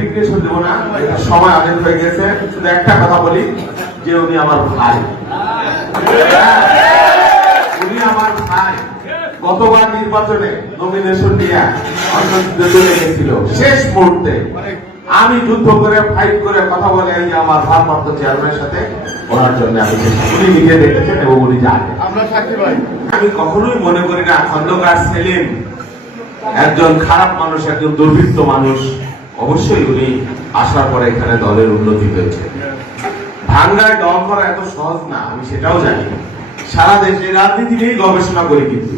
Dedication দেবো না এটা সময় অনেক হয়ে গেছে। শুধু একটা কথা বলি যে উনি আমার ভাই। উনি আমার ভাই। গতবার নির্বাচনে নমিনেশন নিয়ে চলে গেছিল। শেষ মুহূর্তে আমি যুদ্ধ করে ফাইট করে কথা বলে এই যে আমার ভারপ্রাপ্ত চেয়ারম্যানের সাথে ওনার জন্য আমি উনি নিজে দেখেছেন এবং উনি জানেন। ভাই। আমি কখনোই মনে করি না খন্দকার সেলিম একজন খারাপ মানুষ একজন দুর্বৃত্ত মানুষ। অবশ্যই উনি আসার পরে এখানে দলের উন্নতি হয়েছে। ভাঙ্গায় দল করা এত সহজ না, আমি সেটাও জানি। সারা দেশে রাজনীতি নিয়েই গবেষণা করি কিন্তু।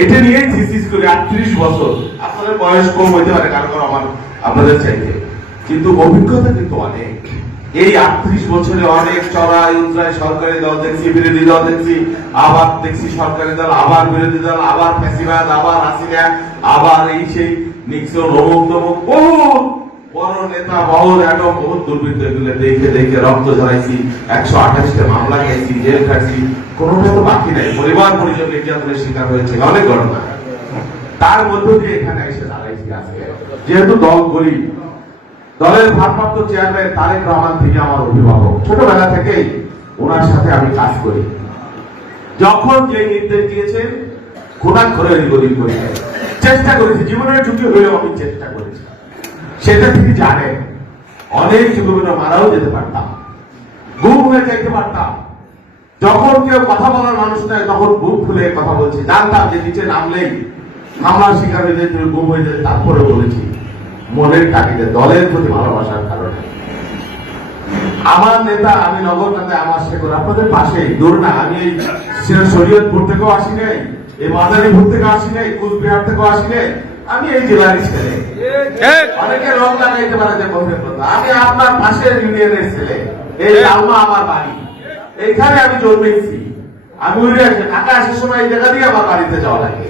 এটা নিয়ে থিসিস করি, আটত্রিশ বছর। আপনাদের বয়স কম হইতে পারে, কারণ আমার, আপনাদের চাইতে। কিন্তু অভিজ্ঞতা কিন্তু অনেক। এই আটত্রিশ বছরে অনেক চড়াই উতরাই সরকারি দল দেখছি, বিরোধী দল দেখছি, আবার দেখছি সরকারি দল, আবার বিরোধী দল, আবার ফ্যাসিবাদ, আবার হাসিনা আবার এই সেই নিক্সন বড় নেতা দেখে দেখে রক্ত ঝরাইছি, একশো আঠাশটা মামলা খেয়েছি, জেল কোনোটা তো বাকি নাই। পরিবার পরিজন নির্যাতনের শিকার হয়েছে, অনেক ঘটনা। তার মধ্য দিয়ে এখানে এসে দাঁড়াইছি আজকে। যেহেতু দল করি দলের ভারপ্রাপ্ত চেয়ারম্যান তারেক রহমান থেকে আমার অভিভাবক। ছোটবেলা থেকেই ওনার সাথে আমি কাজ করি। যখন যে নির্দেশ দিয়েছেন খোদাক করে গরিব করি চেষ্টা করেছি, জীবনের ঝুঁকি হলেও আমি চেষ্টা করেছি। সেটা তিনি জানেন। অনেক যুবকেরা মারাও যেতে পারতাম। গুম হয়ে যাইতে পারতাম। যখন কেউ কথা বলার মানুষ নয় তখন বুক খুলে কথা বলছি। জানতাম যে নিচে নামলেই হামলার শিকার হয়ে যেতে গুম হয়ে যেতে তারপরে বলেছি, মনের তাগিদে দলের প্রতি ভালোবাসার কারণে। আমার নেতা, আমি নগর নেতা, আমার শেখর আপনাদের পাশেই, দূর না, আমি এই শরীয়তপুর থেকেও আসি নাই, এই মাদারীপুর থেকে আসি নাই, কুচবিহার থেকেও আসি নাই, আমি এই জেলারই ছেলে। অনেকে রং লাগাইতে পারে যে বন্ধের কথা আমি আপনার পাশের ইউনিয়নের ছেলে। এই লালমা আমার বাড়ি। এইখানে আমি জন্মেছি। আমি উড়ে আসি ঢাকা আসার সময় এই জায়গা দিয়ে আমার বাড়িতে যাওয়া লাগে।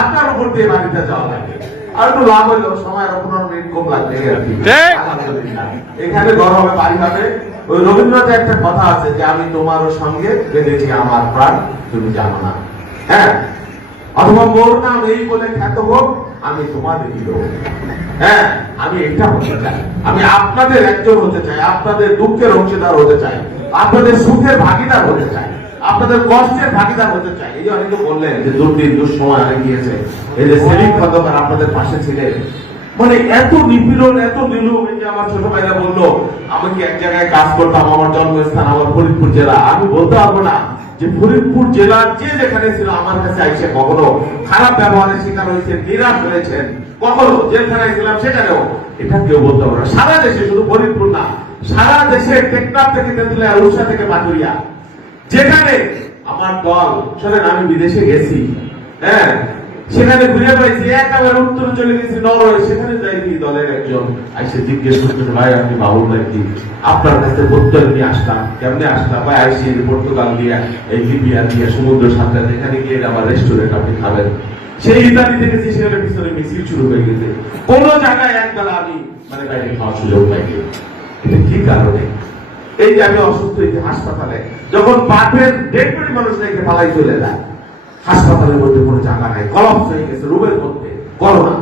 আপনার উপর দিয়ে বাড়িতে যাওয়া লাগে। আর একটু লাভ হইল সময় আরও পনেরো মিনিট কম লাগবে। এখানে হবে বাড়ি হবে ওই রবীন্দ্রনাথের একটা কথা আছে যে আমি তোমারও সঙ্গে বেঁধেছি আমার প্রাণ তুমি জানো না। হ্যাঁ? অথবা মোর নাম এই বলে খ্যাত হোক আমি তোমাদেরই লোক। হ্যাঁ? আমি এটা হতে চাই। আমি আপনাদের একজন হতে চাই আপনাদের দুঃখের অংশীদার হতে চাই আপনাদের সুখের ভাগিদার হতে চাই। আপনাদের কষ্টের ভাগিদার হতে চাই। এই যে অনেকে বললেন যে দুর্দিন দুঃসময় অনেক গিয়েছে এই যে সেলিম খন্দকার আপনাদের পাশে ছিলেন। মানে এত নিপীড়ন, এত নিলুম, এই যে আমার ছোট ভাইরা বলল, আমি কি এক জায়গায় কাজ করতাম? আমার জন্মস্থান আমার ফরিদপুর জেলা। আমি বলতে পারব না যে ফরিদপুর জেলার যে যেখানে ছিল, আমার কাছে আইসে কখনো খারাপ ব্যবহারের শিকার হয়েছেন নিরাশ হয়েছেন। কখনো জেলখানায় ছিলাম সেখানেও। এটা কেউ বলতে পারব না। সারা দেশে শুধু ফরিদপুর না, সারা দেশে টেকনাফ থেকে তেঁতুলিয়া, উড়িষ্যা থেকে পাটুরিয়া। যেখানে আমার দল, শোনেন, আমি বিদেশে গেছি হ্যাঁ? সেখানে ঘুরে পাইছি, একেবারে উত্তরে চলে গেছি নরওয়ে সেখানে যাইনি দলের একজন আইসে জিজ্ঞেস করতেছে ভাই, আপনি বাবুল নাকি? আপনার কাছে প্রত্যয় নিয়ে আসলাম। কেমনে আসলাম? ভাই, আইসি পর্তুগাল দিয়ে, এই লিবিয়া দিয়ে, সমুদ্র সাঁতরা এখানে গিয়ে আমার রেস্টুরেন্ট আপনি খাবেন। সেই ইতালিতে গেছি, সেখানে পিছনে মিছিল শুরু হয়ে গেছে। কোন জায়গায় একবেলা আমি মানে বাইরে খাওয়ার সুযোগ পাইনি। এটা কি কারণে? এই যে আমি অসুস্থ যে হাসপাতালে। যখন বাপের ডেড বডি মানুষ রেখে পালাই চলে যায় হাসপাতালের মধ্যে কোনো জায়গা নাই কলপস হয়ে গেছে রুমের মধ্যে করোনা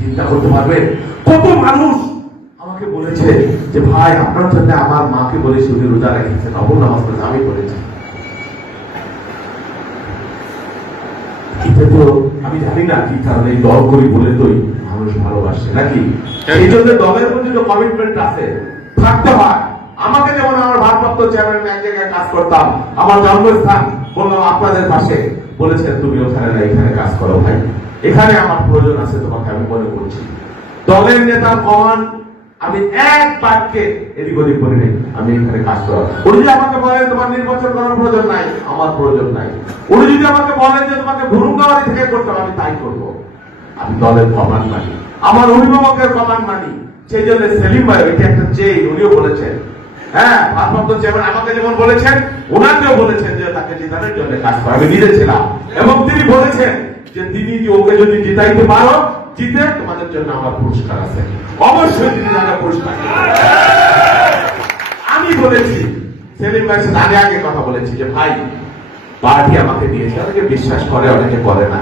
চিন্তা করতে পারবেন? কত মানুষ আমাকে বলেছে যে ভাই আপনার জন্য আমার মাকে বলেছি উনি রোজা রেখেছেন অবর নামাজ পড়েছে আমি করেছি এটা তো আমি জানি না কি কারণে এই দল করি বলে তোই মানুষ ভালোবাসে নাকি? এই জন্য দলের প্রতি তো কমিটমেন্ট আছে। থাকতে হয়। এক জায়গায় কাজ করতাম। আমার জন্মস্থান বললাম আপনাদের পাশে। বলেছেন, তুমি ওখানে না, এখানে কাজ করো ভাই। এখানে আমার প্রয়োজন আছে তোমাকে, আমি মনে করছি। দলের নেতা কমান আমি এক বাক্যে এদিক ওদিক করি নাই, আমি এখানে কাজ উনি যদি আমাকে বলেন, তোমার নির্বাচন করার প্রয়োজন নাই। আমার প্রয়োজন নাই। উনি যদি আমাকে বলেন যে তোমাকে ভুরুঙ্গাবাড়ি থেকে করতে আমি তাই করব। আমি দলের কমান মানি। আমার অভিভাবকের কমান মানি। সেই জন্য সেলিম ভাই, এটা একটা চেয়ে উনিও বলেছেন হ্যাঁ আমাকে যেমন বলেছেন, ওনাকেও বলেছেন যে তাকে জিতানোর জন্য কাজ আমি এবং তিনি বলেছেন যে তিনি ওকে যদি জিতাইতে পারো, জিতে তোমাদের জন্য আমার পুরস্কার আছে। অবশ্যই তিনি জানা পুরস্কার আমি বলেছি, সেলিম ভাই আগে আগে কথা বলেছি যে, ভাই পার্টি আমাকে দিয়েছে। অনেকে বিশ্বাস করে, অনেকে করে না।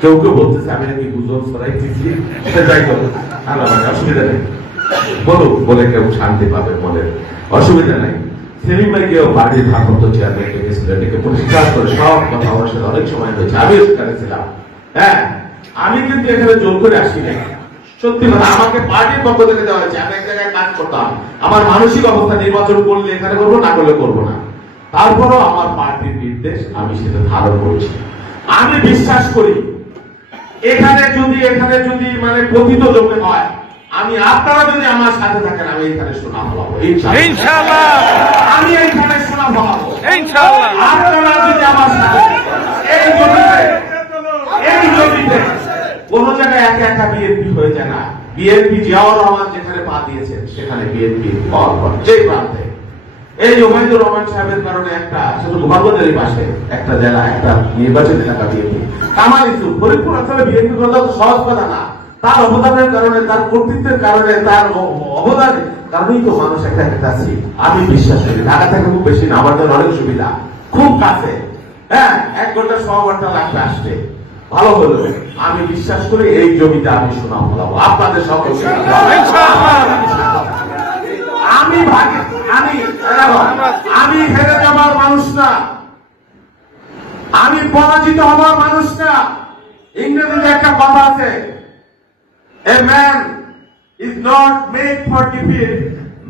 কেউ কেউ বলতেছে, আমি নাকি গুজব ছড়াইতেছি সে যাই করো আল্লাহ মানে অসুবিধা নেই। বলুক, বলে কেউ শান্তি পাবে মনে অসুবিধা নাই। ডেকে পরিষ্কার করে সব কথা আমার সাথে অনেক সময় হয়েছে। আমিও সেখানে ছিলাম হ্যাঁ আমি কিন্তু এখানে করে আসি সত্যি কথা, আমাকে পার্টির পক্ষ থেকে দেওয়া হয়েছে। আমি এক জায়গায় কাজ করতাম। আমার মানসিক অবস্থা নির্বাচন করলে এখানে করব, না করলে করব না। তারপরও আমার পার্টির নির্দেশ আমি সেটা ধারণ করছি। আমি বিশ্বাস করি, এখানে যদি এখানে যদি মানে পতিত জমে হয় আমি আপনারা যদি আমার সাথে থাকেন আমি এখানে শোনা ইনশাআল্লাহ। আমি এখানে শোনা ইনশাআল্লাহ। আপনারা যদি আমার সাথে এই জমিতে এই জমিতে কোন জায়গায় একা একা বিএনপি হয়ে যায় না। বিএনপি জিয়াউর রহমান যেখানে পা দিয়েছেন সেখানে বিএনপি যেই প্রান্তে। এই ওবায়দুর রহমান সাহেবের কারণে একটা শুধু গোপালগঞ্জের পাশে একটা জেলা একটা নির্বাচন এলাকা বিএনপি। কামাল ইসু ফরিদপুর অঞ্চলে বিএনপি করলে তো সহজ কথা না। তার অবদানের কারণে, তার কর্তৃত্বের কারণে, তার অবদানের কারণেই তো মানুষ একটা একটা আছি। আমি বিশ্বাস করি, ঢাকা থেকে খুব বেশি না জন্য অনেক সুবিধা। খুব কাছে। হ্যাঁ এক ঘণ্টা ছ ঘণ্টা লাগবে আসতে। ভালো হলো। আমি বিশ্বাস করি, এই জমিতে আমি শোনা বলাবো আপনাদের সকল আমি ভাগে, আমি আমি হেরে যাবার মানুষ না। আমি পরাজিত হবার মানুষ না। ইংরেজিতে একটা কথা আছে। A man is not made for defeat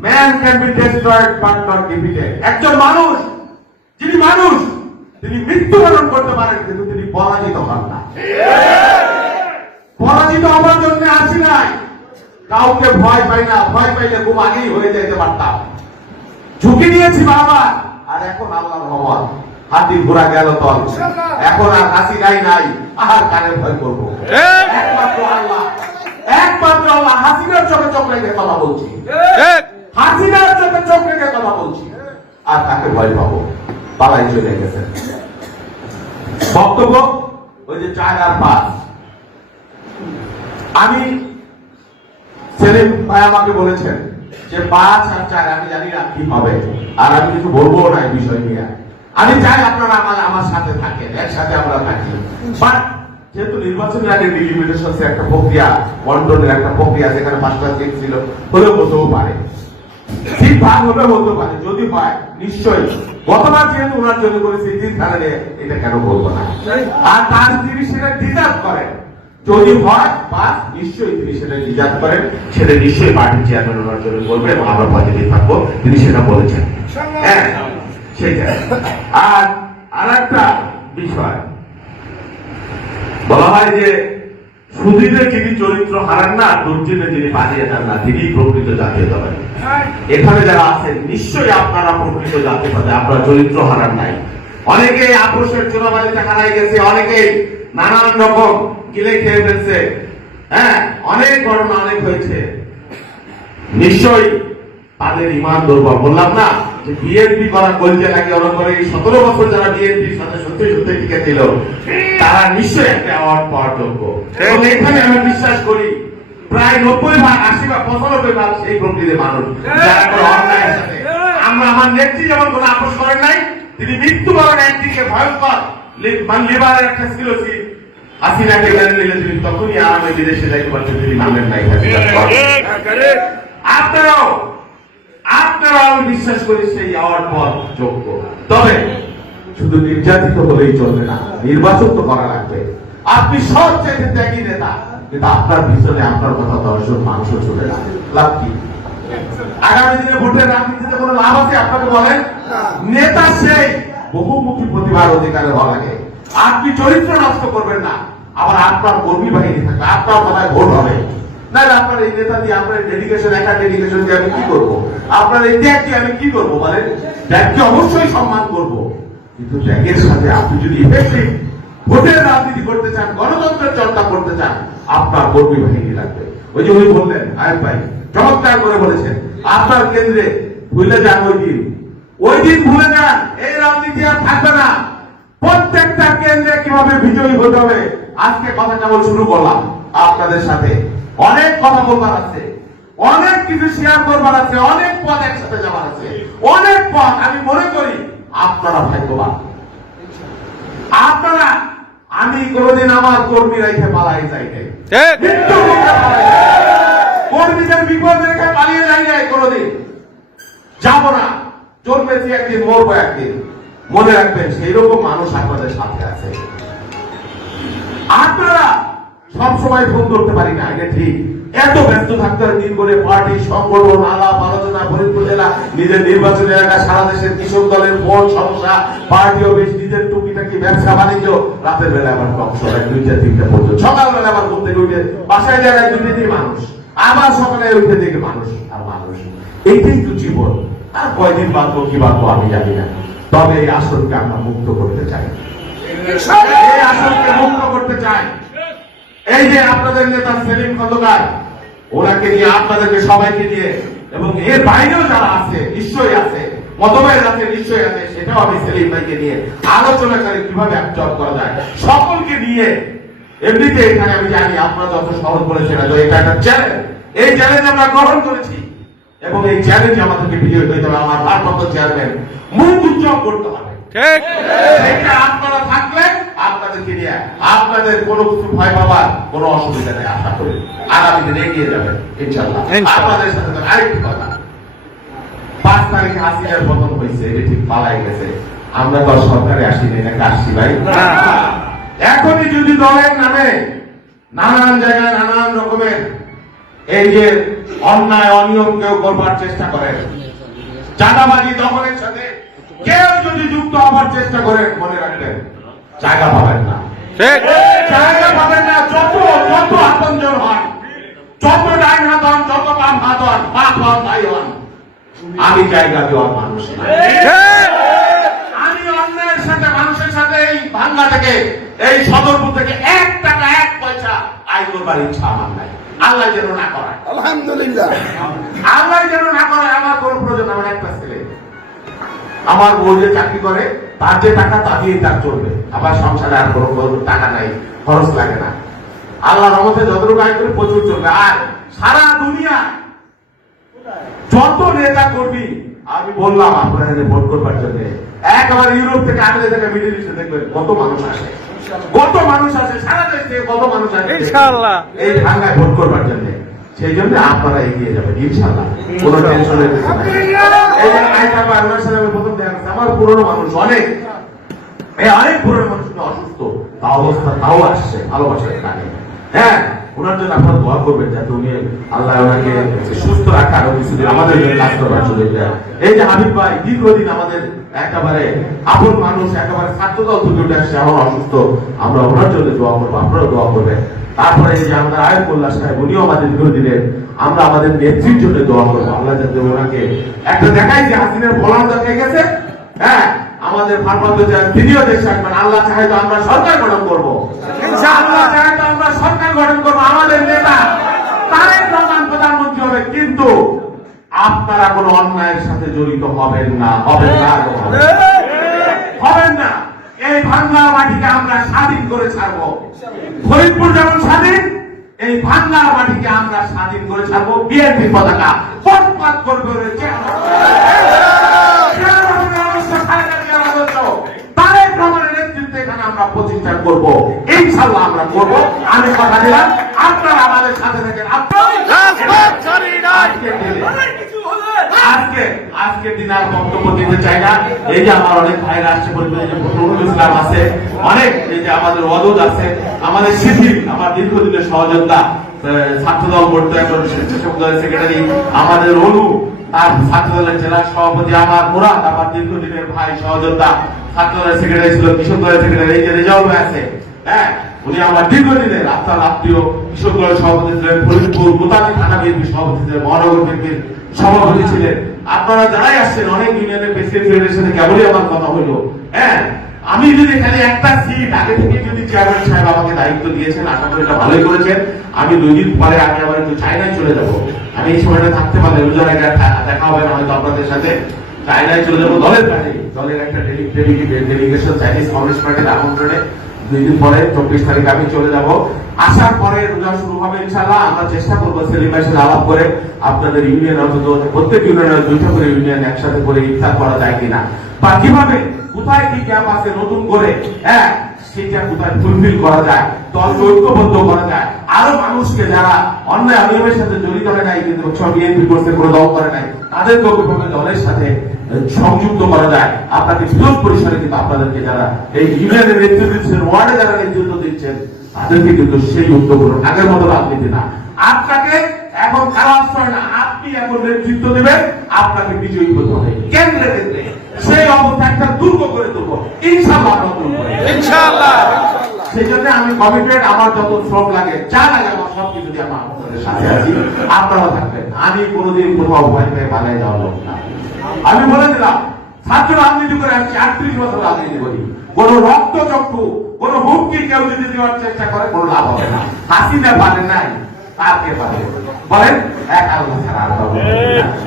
man can be destroyed but not defeated একজন মানুষ যিনি মানুষ তিনি মৃত্যুবরণ করতে পারেন কিন্তু তিনি পরাজিত হন না। পরাজিত হবার জন্য আসি নাই। কাউকে ভয় পাই না ভয় পাইলে খুব আগেই হয়ে যেতে পারতাম। ঝুঁকি নিয়েছি বাবা আর এখন আল্লাহ রহমান হাতি ঘোরা গেল তল এখন আর হাসি নাই নাই আহার কানে ভয় করব? ঠিক। একমাত্র আল্লাহ। একমাত্র আল্লাহ হাসিনার চোখে চোখ রেখে কথা বলছি। হাসিনার চোখে চোখ রেখে কথা বলছি। আর তাকে ভয় পাবো। পালাই চলে গেছে। বক্তব্য ওই যে চার আর পাঁচ আমি সেলিম ভাই আমাকে বলেছেন যে পাঁচ আর চার আমি জানি না কি হবে। আর আমি কিছু বলব না এই বিষয় নিয়ে। আমি চাই আপনারা আমার আমার সাথে থাকেন একসাথে আমরা থাকি। বাট যেহেতু নির্বাচনের আগে ডিলিমিটেশন একটা প্রক্রিয়া বন্টনের একটা প্রক্রিয়া পাঁচটা সিট ছিল হলেও হতেও পারে। সিট ভাগ হবে হতে পারে যদি হয় নিশ্চয়ই। গতবার যেহেতু ওনার জন্য করেছি দিন তাহলে এটা কেন বলব না? আর তার তিনি সেটা ডিজার্ভ করেন। যদি হয় বা নিশ্চয়ই তিনি সেটা ডিজার্ভ করেন। সেটা নিশ্চয়ই পার্টির চেয়ারম্যান ওনার জন্য করবে এবং আমরা পজিটিভ থাকব। তিনি সেটা বলেছেন। হ্যাঁ সেটাই। আর আর একটা বিষয় বলা হয় যে সুধীরে যিনি চরিত্র হারান না দুর্জিনে যিনি পালিয়ে যান না তিনি প্রকৃত জাতীয় দলের এখানে যারা আছেন নিশ্চয়ই আপনারা প্রকৃত জাতীয় দলে আপনারা চরিত্র হারান নাই। অনেকে আপোষের চোরাবালিতে হারাই গেছে অনেকেই নানান রকম গিলে খেয়ে ফেলছে। হ্যাঁ অনেক ঘটনা অনেক হয়েছে। নিশ্চয়ই তাদের ইমান দুর্বল। বললাম না যে বিএনপি করা কলজে নাকি অনেক করে এই সতেরো বছর যারা বিএনপির সাথে সত্যি সত্যি টিকে ছিল তারা নিশ্চয়ই একটা অ্যাওয়ার্ড পাওয়ার যোগ্য। এবং এখানে আমি বিশ্বাস করি প্রায় নব্বই ভাগ আশি ভাগ পঁচানব্বই ভাগ সেই প্রকৃতির মানুষ যারা কোনো অন্যায়ের সাথে। আমরা আমার নেত্রী যেমন কোনো আপোষ করেন নাই তিনি মৃত্যুবরণ একদিকে ভয়ঙ্কর মানে লিভারের একটা ছিল হাসিনাকে মেনে নিলে তিনি তখনই আরামে বিদেশে যাইতে পারছেন তিনি মানেন নাই আপনারাও আপনারাও আমি বিশ্বাস করি সেই পাওয়ার যোগ্য। তবে শুধু নির্যাতিত হলেই চলবে না নির্বাচন তো করা লাগবে। আপনি সব চাইতে ত্যাগী নেতা কিন্তু আপনার পিছনে আপনার কথা মানুষ চলে না। লাভ কি? আগামী দিনে ভোটের রাজনীতিতে কোনো লাভ আছে আপনাকে বলেন? নেতা সেই বহুমুখী প্রতিভার অধিকারে হওয়া লাগে। আপনি চরিত্র নষ্ট করবেন না আবার আপনার কর্মী বাহিনী থাকবে আপনার কথায় ভোট হবে। আপনার রাজনীতি করতে চান, গণতন্ত্রের চর্চা করতে চান, আপনার কর্মী বাহিনী লাগবে। ওই যে উনি বললেন ভাই, চমৎকার করে বলেছেন, আপনার কেন্দ্রে ভুলে যান ওই দিন। ওই দিন ভুলে যান, এই রাজনীতি আর থাকবে না। প্রত্যেকটা কেন্দ্রে কীভাবে বিজয়ী হতে হবে? আজকে কথা কেমন শুরু করলাম আপনাদের সাথে। অনেক কথা বলবার আছে অনেক কিছু শেয়ার করবার আছে অনেক পথ একসাথে যাবার আছে। অনেক পথ আমি মনে করি আপনারা ভাগ্যবান। আপনারা আমি কোনোদিন আমার কর্মী রেখে পালাই যাই পালাই নাই। কর্মীদের বিপদ রেখে পালিয়ে যাই নাই কোনোদিন। যাব না। জন্মেছি একদিন মরবো একদিন। মনে রাখবেন সেই রকম মানুষ আপনাদের সাথে আছে। আপনারা সব সময় ফোন করতে পারি না, এটা ঠিক। এত ব্যস্ত থাকতে হয় দিন করে পার্টি সংগঠন, আলাপ, আলোচনা ফরিদপুর জেলা নিজের নির্বাচনী এলাকা সারা দেশের কৃষক দলের ভোট সমস্যা পার্টি অফিস নিজের টুকিটাকি ব্যবসা, বাণিজ্য, রাতের বেলা আবার কক্সবাজার দুইটা, তিনটা পর্যন্ত। সকালবেলা আবার ঘুম থেকে উঠে বাসায় জায়গায় দুটি দিন মানুষ, আবার সকালে উঠে দেখে মানুষ আর মানুষ এইটাই তো জীবন। আর কয়দিন বাঁচবো, কি বাঁচবো আমি জানি না। তবে এই আসনকে আমরা মুক্ত করতে চাই। এই আসনকে মুক্ত করতে চাই। এই যে আপনাদের নেতা সেলিম খন্দকার ওনাকে নিয়ে আপনাদেরকে সবাইকে নিয়ে এবং এর বাইরেও যারা আছে নিশ্চয়ই আছে মতভেদ আছে নিশ্চয়ই আছে সেটাও আমি সেলিম ভাইকে নিয়ে আলোচনা করে কীভাবে একচট করা যায়। সকলকে নিয়ে এমনিতে এখানে আমি জানি আপনারা যত সহজ বলেছেন তো এটা একটা চ্যালেঞ্জ এই চ্যালেঞ্জ আমরা গ্রহণ করেছি এবং এই চ্যালেঞ্জ আমাদেরকে বিজয় হইতে হবে আমার ভারপ্রাপ্ত চেয়ারম্যান মুখ উজ্জ্বল করতে হবে। ঠিক। আপনারা থাকলে আপনাদেরকে নিয়ে আপনাদের কোনো কিছু ভয় পাবার কোনো অসুবিধা নেই আশা করি। আগামী দিনে এগিয়ে যাবেন ইনশাল্লাহ। আপনাদের সাথে আরেকটি কথা। পাঁচ তারিখে হাসিনার পতন হয়েছে এটা ঠিক পালাই গেছে। আমরা তো সরকারে আসিনি নাকি আসছি ভাই। এখনই যদি দলের নামে নানান জায়গায় নানান রকমের এই যে অন্যায় অনিয়ম কেউ করবার চেষ্টা করেন চাঁদাবাজি দখলের সাথে কেউ যদি যুক্ত হবার চেষ্টা করেন মনে রাখবেন। জায়গা পাবেন না। জায়গা পাবেন না যত যত আপনজন হন যত ডাইন হাত হন যত বাম হাত হন বাপ হন ভাই হন আমি জায়গা দেওয়ার মানুষ না। আমি অন্যায়ের সাথে মানুষের সাথে এই ভাঙ্গা থেকে এই সদরপুর থেকে এক টাকা এক পয়সা আয় করবার ইচ্ছা আমার নাই। আল্লাহ যেন না করায়। আলহামদুলিল্লাহ। আল্লাহ যেন না করে আমার কোনো প্রয়োজন আমার একটা ছেলে। আমার বউ যে চাকরি করে তার যে টাকা তা দিয়ে তার চলবে। আবার সংসারে আর কোনো টাকা নাই খরচ লাগে না। আল্লাহ রহমতে যতটুকু আয় করে প্রচুর চলবে। আর সারা দুনিয়া যত নেতা করবি আমি বললাম আপনার ভোট করবার জন্য একেবারে ইউরোপ থেকে আমেরিকা থেকে মিডিল ইস্টে দেখবেন কত মানুষ আসে। কত মানুষ আসে সারা দেশ থেকে কত মানুষ আসে। এই ঢাঙ্গায় ভোট করবার জন্য। সেই জন্য আপনারা এগিয়ে যাবেন ইনশাল্লাহ গেছে, আমার পুরনো মানুষ অনেক। এই অনেক পুরনো মানুষ অসুস্থ। তা অবস্থা তাও আসছে ভালোবাসার হ্যাঁ ওনার জন্য আপনারা দোয়া করবেন যাতে উনি আল্লাহ ওনাকে সুস্থ আরও কিছুদিন আমাদের জন্য কাজ করবার এই যে হাবিব ভাই দীর্ঘদিন আমাদের একেবারে আপন মানুষ একেবারে ছাত্রদল থেকে উঠে আসছে এখন অসুস্থ। আমরা ওনার জন্য দোয়া করব আপনারাও দোয়া করবেন। তারপরে যে আমাদের আয়ব মোল্লা সাহেব, উনিও আমাদের দীর্ঘদিনের আমরা আমাদের নেত্রীর জন্য দোয়া করব। আল্লাহ যাতে ওনাকে একটা দেখাই যে হাসিনের বলানো দেখা গেছে। হ্যাঁ আমাদের ভারপ্রাপ্ত দেশে আল্লাহ চাহে তো আমরা সরকার গঠন করব। আল্লাহ চাহে তো আমরা সরকার গঠন করব। আমাদের নেতা প্রধানমন্ত্রী হবে, কিন্তু আপনারা কোনো অন্যায়ের সাথে জড়িত হবেন না হবেন না। হবেন না। এই ভাঙ্গা মাটিকে আমরা স্বাধীন করে ছাড়বো। ফরিদপুর যেমন স্বাধীন এই ভাঙ্গা মাটিকে আমরা স্বাধীন করে ছাড়বো। বিএনপি পতাকা পথপাত করবে। তারেক রহমানের নেতৃত্বে এখানে আমরা প্রতিষ্ঠা করব। ইনশাল্লাহ আমরা করব। আমি কথা দিলাম আপনারা আমাদের সাথে থাকেন। রাজপথ ছাড়ি নাই। আজকের দিনে আজকে আজকে দিন আর বক্তব্য দিতে চাই না। এই যে আমার অনেক ভাইরা আসছে যে ইসলাম আছে, অনেক, এই যে আমাদের অদুদ আছে, আমাদের শিথিল আমার দীর্ঘদিনের ছাত্রদল সেক্রেটারি, আমাদের অনু তার ছাত্রদলের জেলা সভাপতি আমার মুরাদ, আমার দীর্ঘদিনের ভাই ছাত্রদলের সেক্রেটারি ছিল সেক্রেটারি, এই যে রেজাউল আছে হ্যাঁ উনি আমার দীর্ঘদিনের আত্মীয় সভাপতি ছিলেন ফরিদপুর থানা বিএনপি সভাপতি ছিলেন, মহানগর বিএনপির সভাপতি ছিলেন। আপনারা যারাই আসছেন, অনেক ইউনিয়নের প্রেসিডেন্টের সাথে কেবলই আমার কথা হইল। হ্যাঁ আমি যদি এখানে একটা সিট আগে থেকে যদি চেয়ারম্যান সাহেব আমাকে দায়িত্ব দিয়েছেন, আশা করি এটা ভালোই করেছেন। আমি দুই দিন পরে আগে আবার একটু চায়নায় চলে যাব। আমি এই সময়টা থাকতে পারলে, রোজার আগে দেখা হবে না হয়তো আপনাদের সাথে। চায়নায় চলে যাব দলের কাজে দলের একটা ডেলিগেশন চাইনিজ কমিউনিস্ট পার্টির আমন্ত্রণে। দুই দিন পরে চব্বিশ তারিখ আমি চলে যাব। আসার পরে রোজা শুরু হবে ইনশাল্লাহ আমরা চেষ্টা করব সেলিম ভাইয়ের সাথে আলাপ করে আপনাদের ইউনিয়ন অন্তত প্রত্যেক ইউনিয়নের দুইটা করে ইউনিয়ন একসাথে করে ইফতার করা যায় কিনা। বা কীভাবে, কোথায় কি গ্যাপ আছে নতুন করে হ্যাঁ সেটা কোথায় ফুলফিল করা যায় দলকে ঐক্যবদ্ধ করা যায়। আরও মানুষকে যারা অন্যায় অনিয়মের সাথে জড়িত হয় নাই, কিন্তু বিএনপি করতে কোনো দল করে নাই তাদেরকেও কীভাবে দলের সাথে সংযুক্ত করা যায়। আপনাকে বিরোধ পরিসরে কিন্তু আপনাদেরকে যারা এই ইউনিয়নের নেতৃত্ব দিচ্ছেন ওয়ার্ডে যারা নেতৃত্ব দিচ্ছেন, তাদেরকে কিন্তু সেই উদ্যোগগুলো আগের মতো রাজনীতি না। আপনাকে এখন কারও আশ্রয় না, আপনি এখন নেতৃত্ব দেবেন, আপনাকে বিজয়ী হতে হবে। কেন্দ্রে কেন্দ্রে সেই অবস্থা একটা দুর্গ করে দেবো ইনশাল্লাহ আমরা ইনশাআল্লাহ সেই জন্য আমি কমিটেড আমার যত শ্রম লাগে যা লাগে আমার সব কিছু দিয়ে আমার আপনাদের সাথে আছি। আপনারা থাকবেন আমি কোনোদিন কোথাও ভয় পেয়ে পালাই যাওয়া লোক না। আমি বলে দিলাম ছাত্র রাজনীতি করে আসছি আটত্রিশ বছর রাজনীতি করি। কোন রক্ত চক্ষু কোন হুমকি কেউ যদি দেওয়ার চেষ্টা করে কোনো লাভ হবে না। হাসিনা পারে নাই তার কে পারে বলেন এক আল্লাহ ছাড়া আর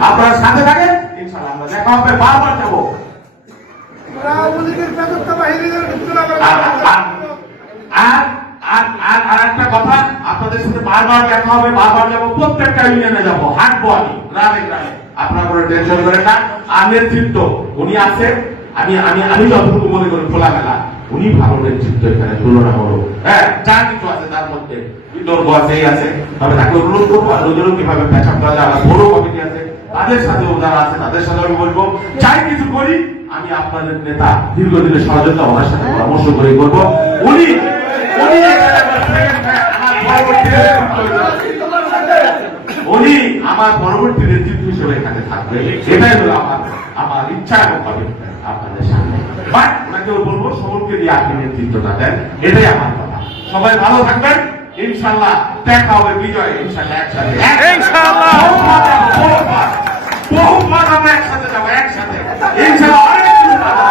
আপনারা সাথে থাকেন ইনশাল্লাহ আমরা দেখা হবে বারবার যাব। আওয়ামী লীগের বাহিনীদের ভিতরে আমরা আর, আর- আর আর একটা কথা, আপনাদের সাথে বারবার দেখা হবে, বারবার যাব, প্রত্যেকটা ইউনিয়নে যাব, হাঁটবো আমি, গ্রামে গ্রামে। কোনো টেনশন করেন না আর নেতৃত্ব উনি আমি আমি আমি যতটুকু মনে করি খোলামেলা, উনি ভালো নেতৃত্ব এখানে তুলনামূলক হ্যাঁ যা কিছু আছে তার মধ্যে, বিতর্ক আছে আছে। তবে তাকে অনুরোধ করব, আর কীভাবে পেছাপ করা যায় আমার বড় কমিটি আছে। তাদের সাথেও যারা আছে, তাদের সাথে আমি বলব, যাই কিছু করি, আমি আপনাদের নেতা, দীর্ঘদিনের সহযোগিতা, ওনার সাথে পরামর্শ করে করব। উনি উনি আমার পরবর্তী নেতৃত্ব- হিসেবে এখানে থাকবে। এটাই হলো আমার আমার ইচ্ছা এবং আপনাদের সামনে। বাট ওনাকে বলব সমনকে দিয়ে আপনি নেতৃত্বটা দেন। এটাই আমার কথা। সবাই ভালো থাকবেন। ইনশাল্লাহ দেখা হবে বিজয় ইনশাল্লাহ একসাথে। ইনশাআল্লাহ। বহুবার বহুবার। বহুবার আমরা একসাথে যাব একসাথে। ইনশাল্লাহ অনেক কিছু পাবো।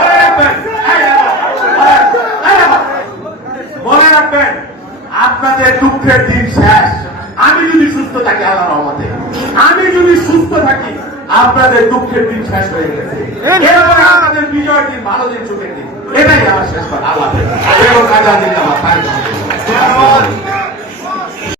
মনে রাখবেন এই দেখো, মনে- এই দেখো। মনে রাখবেন আপনাদের দুঃখের দিন শেষ। আমি যদি সুস্থ থাকি আল্লাহ রহমতে। আমি যদি সুস্থ থাকি, আপনাদের দুঃখের দিন শেষ হয়ে গেছে। আপনাদের বিজয়ের দিন ভালো দিন সুখের দিন। এটাই আমার শেষ কথা, আল্লাহ